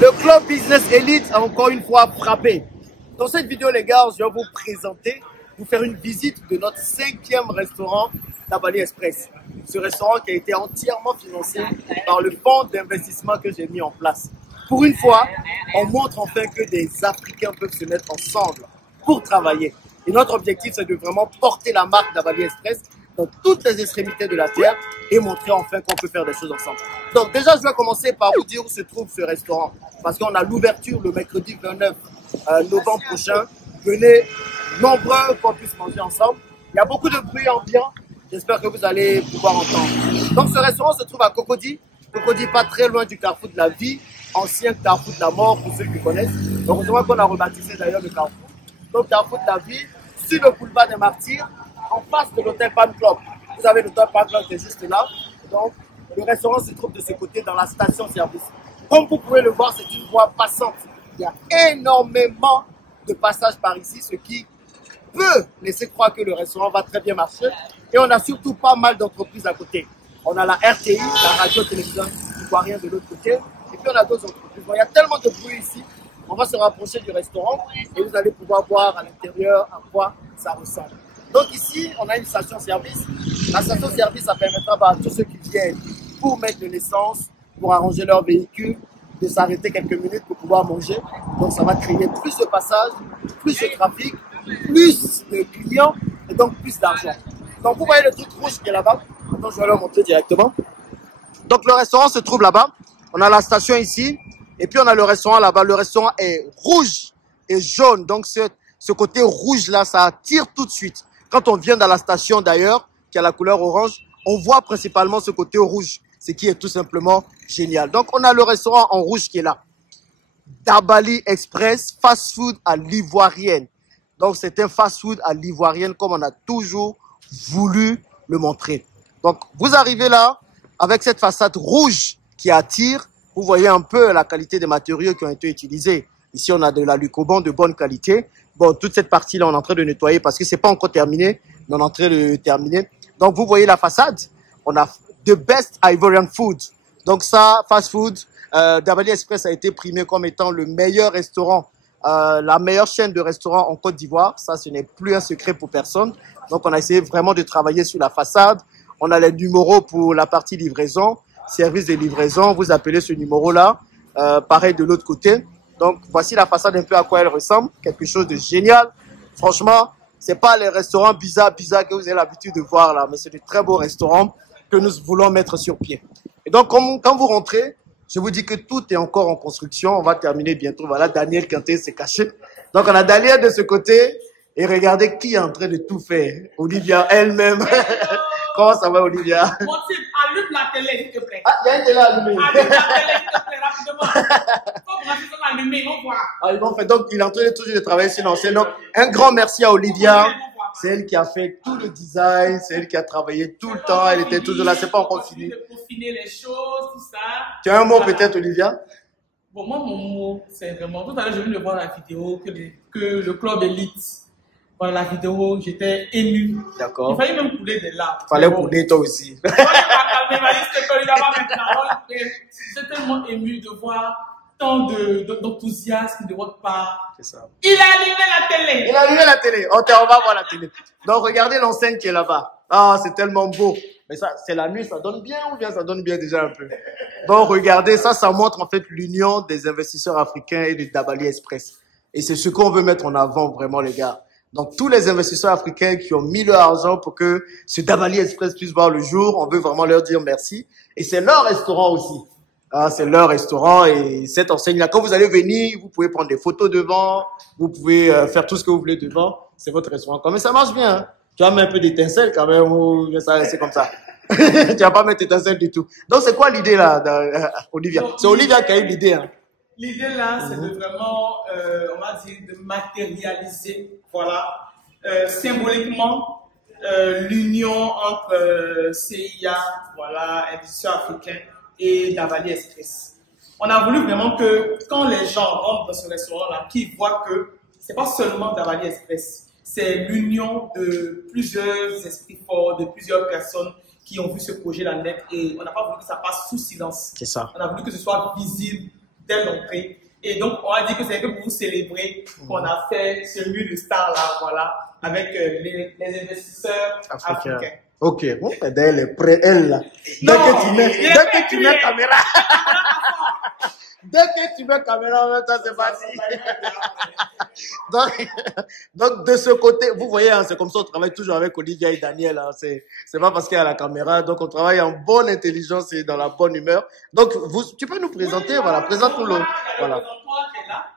Le club Business Elite a encore une fois frappé. Dans cette vidéo, les gars, je vais vous présenter, vous faire une visite de notre 5e restaurant Dabali Express. Ce restaurant qui a été entièrement financé par le fonds d'investissement que j'ai mis en place. Pour une fois, on montre enfin que des Africains peuvent se mettre ensemble pour travailler. Et notre objectif, c'est de vraiment porter la marque Dabali Express dans toutes les extrémités de la terre et montrer enfin qu'on peut faire des choses ensemble. Donc déjà, je vais commencer par vous dire où se trouve ce restaurant. Parce qu'on a l'ouverture le mercredi 29 novembre prochain. Venez nombreux qu'on puisse manger ensemble. Il y a beaucoup de bruit ambiant. J'espère que vous allez pouvoir entendre. Donc ce restaurant se trouve à Cocody. Cocody, pas très loin du carrefour de la vie, ancien carrefour de la mort pour ceux qui connaissent. Donc je vois qu'on a rebaptisé d'ailleurs le carrefour. Donc carrefour de la vie, sur le boulevard des Martyrs, en face de l'hôtel Palm Club. Vous avez l'hôtel Palm Club qui est juste là. Donc le restaurant se trouve de ce côté dans la station-service. Comme vous pouvez le voir, c'est une voie passante. Il y a énormément de passages par ici, ce qui peut laisser croire que le restaurant va très bien marcher. Et on a surtout pas mal d'entreprises à côté. On a la RTI, la radio-télévision ivoirienne de l'autre côté. Et puis on a d'autres entreprises. Bon, il y a tellement de bruit ici. On va se rapprocher du restaurant et vous allez pouvoir voir à l'intérieur à quoi ça ressemble. Donc ici, on a une station-service. La station-service, ça permettra à tous ceux qui viennent pour mettre de l'essence, pour arranger leur véhicule, de s'arrêter quelques minutes pour pouvoir manger. Donc ça va créer plus de passages, plus de trafic, plus de clients et donc plus d'argent. Donc vous voyez le truc rouge qui est là-bas. Maintenant je vais leur montrer directement. Donc le restaurant se trouve là-bas. On a la station ici et puis on a le restaurant là-bas. Le restaurant est rouge et jaune. Donc ce côté rouge là, ça attire tout de suite. Quand on vient dans la station d'ailleurs, qui a la couleur orange, on voit principalement ce côté rouge, ce qui est tout simplement génial. Donc on a le restaurant en rouge qui est là. Dabali Express, fast food à l'ivoirienne. Donc c'est un fast food à l'ivoirienne comme on a toujours voulu le montrer. Donc vous arrivez là avec cette façade rouge qui attire. Vous voyez un peu la qualité des matériaux qui ont été utilisés. Ici on a de la Lucobon de bonne qualité. Bon, toute cette partie-là, on est en train de nettoyer parce que c'est pas encore terminé, mais on est en train de terminer. Donc, vous voyez la façade. On a the best Ivorian food. Donc, ça, fast food, Dabali Express a été primé comme étant le meilleur restaurant, la meilleure chaîne de restaurants en Côte d'Ivoire. Ça, ce n'est plus un secret pour personne. Donc, on a essayé vraiment de travailler sur la façade. On a les numéros pour la partie livraison, service de livraison. Vous appelez ce numéro-là. Pareil de l'autre côté. Donc, voici la façade un peu à quoi elle ressemble. Quelque chose de génial. Franchement, c'est pas les restaurants bizarres que vous avez l'habitude de voir là, mais c'est de très beaux restaurants que nous voulons mettre sur pied. Et donc, quand vous rentrez, je vous dis que tout est encore en construction. On va terminer bientôt. Voilà, Daniel Kanté s'est caché. Donc, on a Daniel de ce côté. Et regardez qui est en train de tout faire. Olivia elle-même. Comment ça va, Olivia? Mon type, allume la télé, s'il te plaît. Ah, il y a une télé allumée. Allume la télé, s'il te plaît, rapidement. Faut vraiment allumer, on voit. Ah, bon, fait, donc, il est en train de toujours de travailler sur l'ancien. Donc, un grand merci à Olivia. C'est elle qui a fait tout le design. C'est elle qui a travaillé tout le temps. Elle était toujours là. C'est pas encore fini. De peaufiner les choses, tout ça. Tu as un mot peut-être, Olivia? Bon, moi, mon mot, c'est vraiment. Tout à l'heure, je viens de voir la vidéo que le club Elite. Dans la vidéo, j'étais ému. D'accord. Il fallait même couler des larmes. Il fallait couler toi aussi. J'étais tellement ému de voir tant d'enthousiasme de votre part. C'est ça. Il a allumé la télé. Il a allumé la télé. On va voir la télé. Donc, regardez l'enseigne qui est là-bas. Ah, c'est tellement beau. Mais ça, c'est la nuit, ça donne bien ou bien ça donne bien déjà un peu? Donc, regardez, ça montre en fait l'union des investisseurs africains et de Dabali Express. Et c'est ce qu'on veut mettre en avant vraiment, les gars. Donc, tous les investisseurs africains qui ont mis leur argent pour que ce Dabali Express puisse voir le jour, on veut vraiment leur dire merci. Et c'est leur restaurant aussi. Ah, c'est leur restaurant et cette enseigne-là, quand vous allez venir, vous pouvez prendre des photos devant, vous pouvez faire tout ce que vous voulez devant. C'est votre restaurant. Quand même, ça marche bien. Hein? Tu vas mettre un peu d'étincelle quand même ou ça reste comme ça. Tu vas pas mettre d'étincelle du tout. Donc, c'est quoi l'idée là, Olivia? C'est Olivia qui a eu l'idée. Hein? L'idée là, c'est de vraiment, on va dire, de matérialiser, voilà, symboliquement, l'union entre CIA, voilà, investisseurs africains et Dabali Express. On a voulu vraiment que quand les gens rentrent dans ce restaurant-là, qu'ils voient que c'est pas seulement Dabali Express, c'est l'union de plusieurs esprits forts, de plusieurs personnes qui ont vu ce projet-là net et on n'a pas voulu que ça passe sous silence. C'est ça. On a voulu que ce soit visible dès l'entrée. Et donc, on a dit que c'est un peu pour vous célébrer qu'on a fait ce lieu de star là, voilà, avec les investisseurs africains. Ok, bon, elle est prête, elle là. Dès que tu mets caméra. Dès que tu mets caméra en même temps, c'est parti. donc, de ce côté, vous voyez, hein, c'est comme ça, on travaille toujours avec Olivia et Daniel. Hein, c'est pas parce qu'il y a la caméra. Donc, on travaille en bonne intelligence et dans la bonne humeur. Donc, tu peux nous présenter, voilà, présente-nous le. Voilà.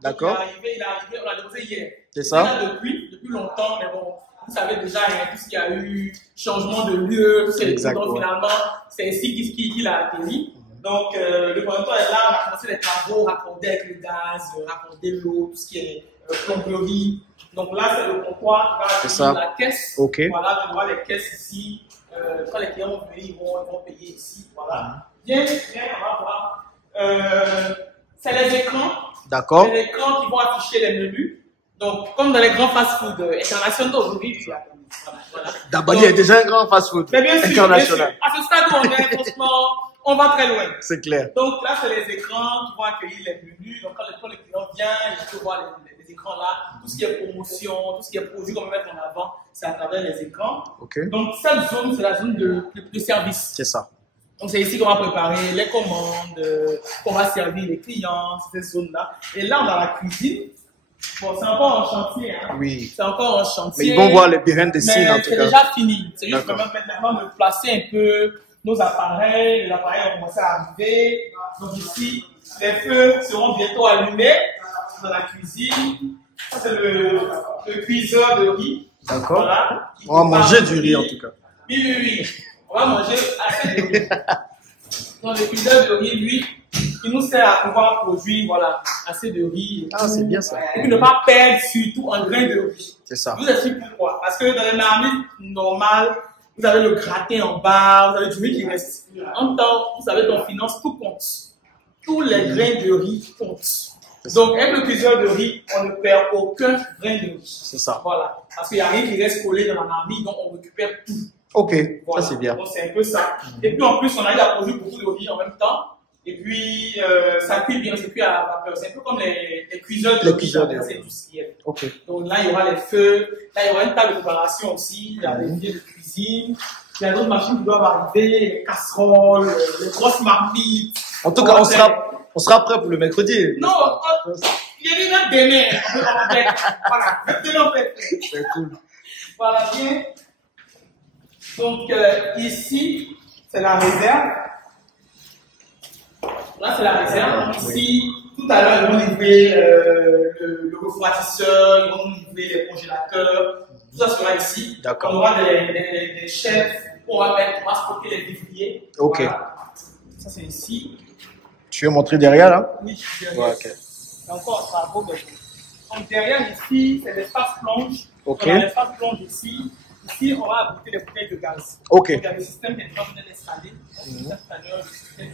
D'accord. Il est arrivé, on l'a déposé hier. C'est ça. Il est là depuis longtemps, mais bon, vous savez déjà, tout ce qu'il y a eu, changement de lieu, donc finalement, c'est ici qu'il a atterri. Donc, le conducteur est là, on a commencé les travaux, raccorder avec le gaz, raccorder l'eau, tout ce qui est plomberie. Donc là, c'est le comptoir qui va la caisse. Okay. Voilà, tu vois les caisses ici. Quand les clients vont venir, ils vont payer ici. Voilà. Bien, on va voir. C'est les écrans. D'accord. Les écrans qui vont afficher les menus. Donc, comme dans les grands fast-food internationaux aujourd'hui, voilà. Dabali est déjà un grand fast-food international. À ce stade où on est, franchement, on va très loin. C'est clair. Donc là, c'est les écrans qui vont accueillir les menus. Donc quand le client vient, il peut voir les écrans là. Tout ce qui est promotion, tout ce qui est produit qu'on va mettre en avant, c'est à travers les écrans. Okay. Donc cette zone, c'est la zone de service. C'est ça. Donc c'est ici qu'on va préparer les commandes, qu'on va servir les clients, ces zones-là. Et là, on a la cuisine. Bon, c'est encore en chantier. Hein. Oui. C'est encore en chantier. Mais ils vont voir les behind the scenes en tout cas. C'est déjà fini. C'est juste maintenant de placer un peu nos appareils. Les appareils ont commencé à arriver. Donc ici, les feux seront bientôt allumés dans la cuisine. Ça, c'est le cuiseur de riz. D'accord. Voilà. On va manger du riz en tout cas. Oui. On va manger assez de riz. Donc le cuiseur de riz, lui, il nous sert à pouvoir produire, voilà, assez de riz. Ah, c'est bien ça. Et puis ne pas perdre surtout un grain de riz. C'est ça. Je vous explique pourquoi. Parce que dans les marmites normales, vous avez le gratin en bas, vous avez du riz qui reste. En même temps, vous savez qu'en finance, tout compte. Tous les grains de riz comptent. Donc, avec le cuiseur de riz, on ne perd aucun grain de riz. C'est ça. Voilà. Parce qu'il n'y a rien qui reste collé dans la marmite, donc on récupère tout. Ok, voilà. Ça c'est bien. Donc, c'est un peu ça. Et puis, en plus, on a eu à produire beaucoup de riz en même temps. Et puis, ça cuit bien, c'est cuit à la vapeur. C'est un peu comme les cuiseurs de riz industriels. Okay. Donc là, il y aura les feux. Là, il y aura une table de préparation aussi. Il y a des milliers de cuisine. Il y a d'autres machines qui doivent arriver, les casseroles, les grosses marmites. En tout cas, on sera prêt pour le mercredi. Non, il y a déjà demain. Voilà, demain, on fait. C'est cool. Voilà, bien. Donc, ici, c'est la réserve. Là, c'est la réserve. Ici, tout à l'heure, ils vont livrer le refroidisseur, ils vont nous livrer les congélateurs. Tout ça sera ici. D'accord. On aura des chefs où on va stocker les vivriers. Ok. Voilà. Ça, c'est ici. Tu veux montrer derrière là? Oui, derrière. Ouais, ok. Et encore, ça va beau. Donc, derrière ici, c'est l'espace plonge. Ok. On a l'espace plonge ici. Ici, on va ajouter les bouteilles de gaz. Ok. Donc, il y a le système qui est déjà installé. Le système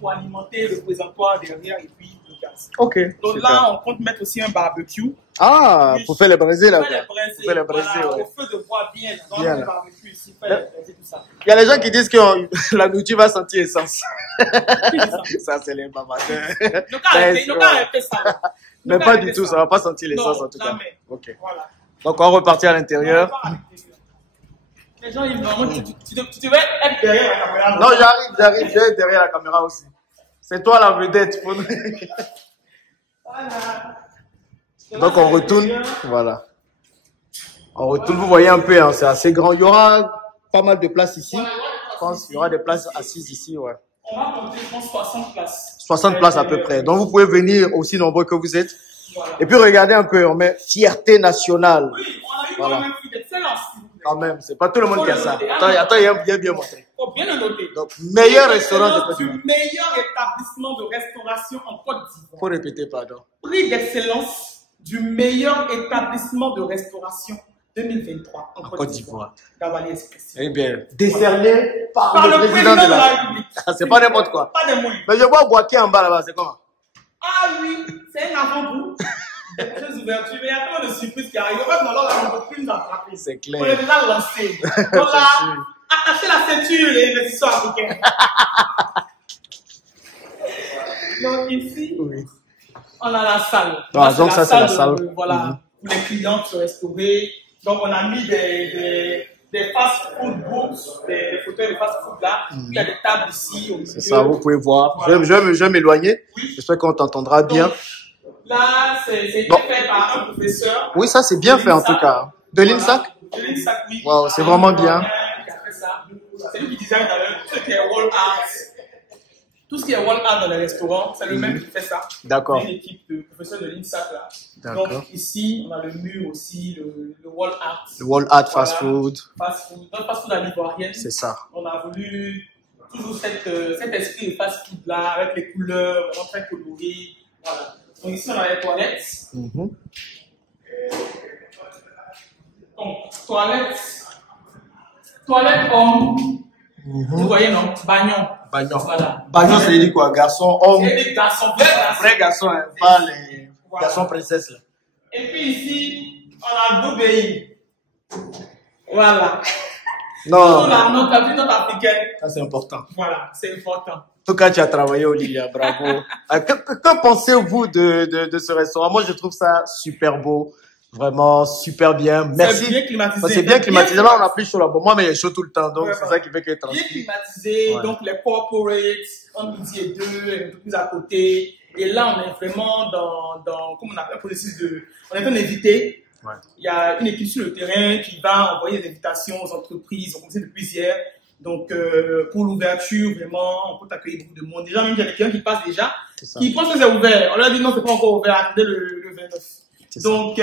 pour alimenter le présentoir derrière et puis le gaz. Ok. Donc super. là, on compte mettre aussi un barbecue. Ah, pour faire les braiser là. Pour faire les braiser, voilà, ouais. Au feu de bois bien. Dans le barbecue ici, faire les braiser, tout ça. Il y a des gens qui disent que la nourriture va sentir essence. Ça, c'est les bavateurs. Ils n'ont qu'à arrêter ça. Mais pas du tout, ça ne va pas sentir l'essence en tout cas. Ok. Voilà. Donc on repartit à l'intérieur. Les gens, normalement, tu devais être derrière la caméra. Non, j'arrive, je vais être derrière la caméra aussi. C'est toi la vedette. Voilà. Donc on retourne, voilà. On retourne, vous voyez un peu, hein, c'est assez grand. Il y aura pas mal de places ici. Je pense qu'il y aura des places assises ici, ouais. On va compter, je pense, 60 places. 60 places à peu près. Donc vous pouvez venir aussi nombreux que vous êtes. Voilà. Et puis regardez un peu, on met fierté nationale. Oui, on a eu quand même plus d'excellence. Quand même, c'est pas tout le monde qui a ça. Attends, il y a bien montré. Faut bien le noter. Donc, meilleur restaurant de Côte d'Ivoire. Du meilleur établissement de restauration en Côte d'Ivoire. Faut répéter, pardon. Prix d'excellence du meilleur établissement de restauration 2023 en Côte d'Ivoire. Dabali Express. Eh bien, décerné par le président de la République. C'est pas n'importe quoi. Pas des moyens. Mais je vois Boaké en bas là-bas, c'est comment? Ah oui, c'est un avant-goût. Des ouvertures, mais il y a tellement de surprises qui arrivent. En fait, dans l'entreprise d'attraper. C'est clair. On est déjà lancé. Donc là, attachez la ceinture, les investisseurs africains. Donc ici, Oui. on a la salle. Ah, donc ça, c'est la salle. Voilà, pour les clients qui se restaurer. Donc on a mis des fast-food booths, des fauteuils de fast-food là. Il y a des tables ici au milieu. C'est ça, vous pouvez voir. Voilà. Je vais m'éloigner. Oui. J'espère qu'on t'entendra bien. Donc, là, c'est Bon. fait par un professeur. Oui, ça c'est bien fait en tout cas. De l'INSAC? De l'INSAC, oui. Wow, c'est vraiment bien. Qui a fait ça. C'est lui qui design d'ailleurs tout ce qui est wall art. Tout ce qui est wall art dans les restaurants, c'est le même qui fait ça. D'accord. C'est une équipe de professeurs de l'INSAC là. D'accord. Donc ici, on a le mur aussi, le wall art. Le wall art Voilà. fast food. Fast food. Donc fast food à l'ivoirienne. C'est ça. On a voulu toujours cet esprit de fast food là, avec les couleurs vraiment très colorées. Voilà. Donc ici, on a les toilettes. Mhm. Donc, toilette homme. Vous voyez, non? Bagnon. Bagnon. Voilà. Bagnon, c'est dit quoi? Garçon, homme. C'est des garçons. Vrai garçon, hein, pas les garçons princesses là. Et puis ici, on a le Bobéi. Voilà. Non, Notre africaine. ça c'est important. Voilà, c'est important. En tout cas, tu as travaillé, Olivia, bravo. Que pensez-vous de ce restaurant? Moi, je trouve ça super beau. Vraiment super bien. Merci. C'est bien climatisé. C'est bien climatisé. Là, on a plus chaud là. Bon, moi, mais il est chaud tout le temps. Donc, Ouais, c'est voilà. ça qui fait qu'il est Bien tranquille. climatisé, Ouais. donc les corporates, entre midi et deux, un peu plus à côté. Et là, on est vraiment comme on appelle un processus on est un invité. Ouais. Il y a une équipe sur le terrain qui va envoyer des invitations aux entreprises. On commence depuis hier. Donc, pour l'ouverture, vraiment, on peut accueillir beaucoup de monde. Déjà, même il y a des clients qui passent déjà, C'est ça. qui pensent que c'est ouvert. On leur dit non, c'est pas encore ouvert, attendez le 29. C'est ça. Donc,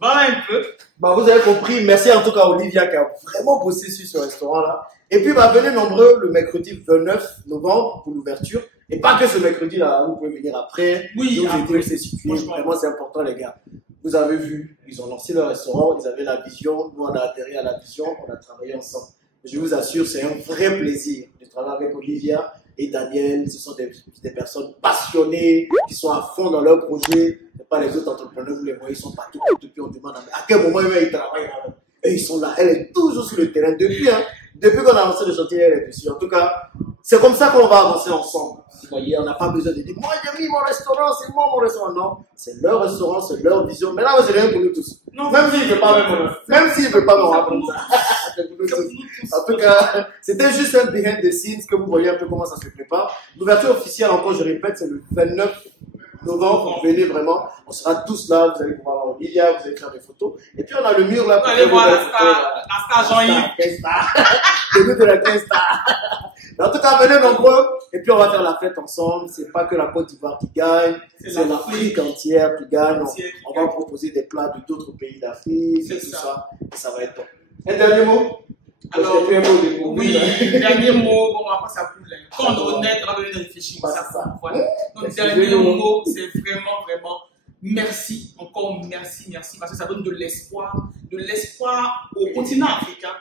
voilà un peu. Bah, vous avez compris. Merci en tout cas à Olivia qui a vraiment bossé sur ce restaurant-là. Et puis, bah, venez nombreux le mercredi 29 novembre pour l'ouverture. Et pas que ce mercredi-là, vous pouvez venir après. Oui, Je vous ai dit après. où c'est situé. Franchement. Vraiment, c'est important, les gars. Vous avez vu, ils ont lancé leur restaurant, ils avaient la vision. Nous, on a adhéré à la vision, on a travaillé ensemble. Je vous assure, c'est un vrai plaisir de travailler avec Olivia et Daniel. Ce sont des personnes passionnées qui sont à fond dans leur projet. Et pas les autres entrepreneurs, vous les voyez, ils sont partout. Depuis, on demande à quel moment ils travaillent là. Et ils sont là. Elle est toujours sur le terrain. Depuis qu'on a lancé le chantier, elle est dessus. En tout cas, c'est comme ça qu'on va avancer ensemble. Vous voyez, on n'a pas besoin de dire, moi j'ai mis mon restaurant, c'est moi mon restaurant. Non, c'est leur restaurant, c'est leur vision. Mais là, c'est rien pour nous tous. Non, Même s'il ne veut pas me raconter ça. C'est pour nous tous. En tout cas, c'était juste un behind the scenes que vous voyez un peu comment ça se prépare. L'ouverture officielle, encore je répète, c'est le 29 novembre. Venez vraiment, on sera tous là. Vous allez pouvoir voir Olivia, vous allez faire des photos. Et puis on a le mur là. Allez voir la star Jean-Yves. Le mur de la Cresta. En tout cas, venez nombreux. Et puis on va faire la fête ensemble. C'est pas que la Côte d'Ivoire qui gagne, c'est l'Afrique entière qui gagne. On va proposer des plats de d'autres pays d'Afrique, et tout ça. Et ça va être top. Un dernier mot? Alors, un mot de pour oui, dernier mot, bon, après ça coule. Quand on est honnête, on va venir réfléchir. Bah, Ça, c'est ça. voilà. Donc, dernier mot, c'est vraiment, merci, encore merci, parce que ça donne de l'espoir au continent africain,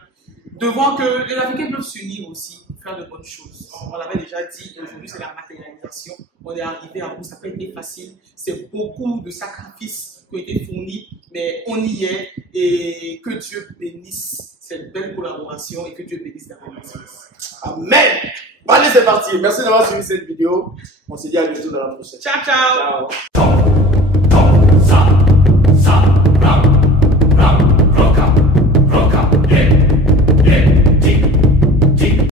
de voir que les Africains peuvent s'unir aussi, faire de bonnes choses. On l'avait déjà dit, et aujourd'hui c'est la matérialisation. On est arrivé à bout, ça n'a pas été facile. C'est beaucoup de sacrifices qui ont été fournis, mais on y est, et que Dieu bénisse cette belle collaboration et que Dieu bénisse la relation. Amen. Bon, allez, c'est parti. Merci d'avoir suivi cette vidéo. On se dit à bientôt dans la prochaine. Ciao, ciao. Ciao.